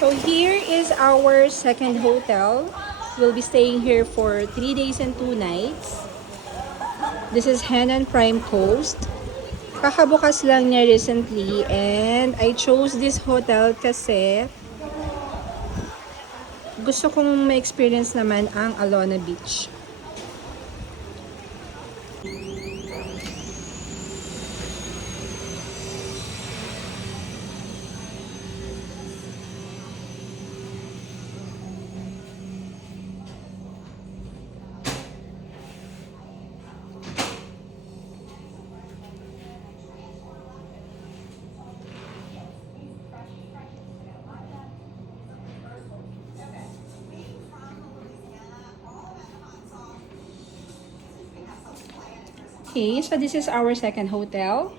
So here is our second hotel. We'll be staying here for 3 days and 2 nights. This is HENANN Prime Coast. Kakabukas lang niya recently and I chose this hotel kasi gusto kong ma-experience naman ang Alona Beach. Okay, so this is our second hotel.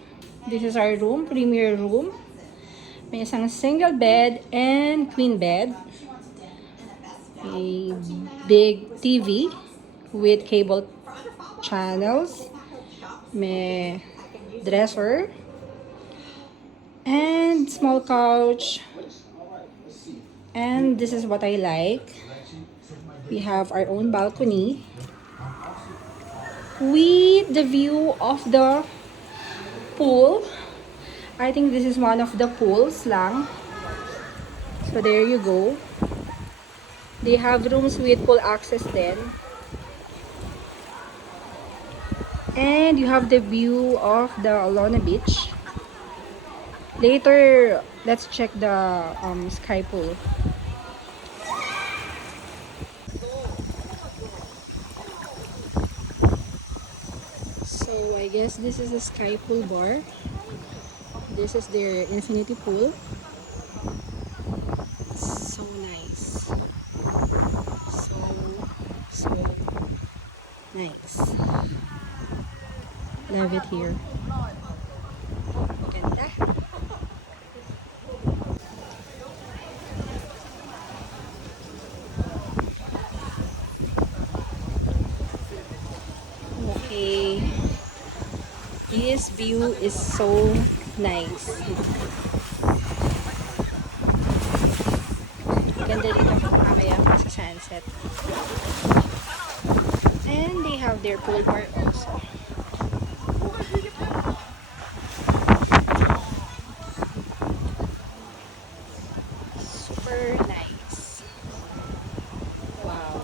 This is our room, premier room. May isang single bed and queen bed. A big TV with cable channels. May dresser. And small couch. And this is what I like. We have our own balcony with the view of the pool. I think this is one of the pools lang. So there you go. They have rooms with pool access then. And you have the view of the Alona Beach. Later, let's check the sky pool. So I guess this is a sky pool bar. This is their infinity pool. So nice. So nice. Love it here. Ganda. Okay. This view is so nice. Ganda dito mamaya pa sa sunset. And they have their pool bar also. Super nice. Wow.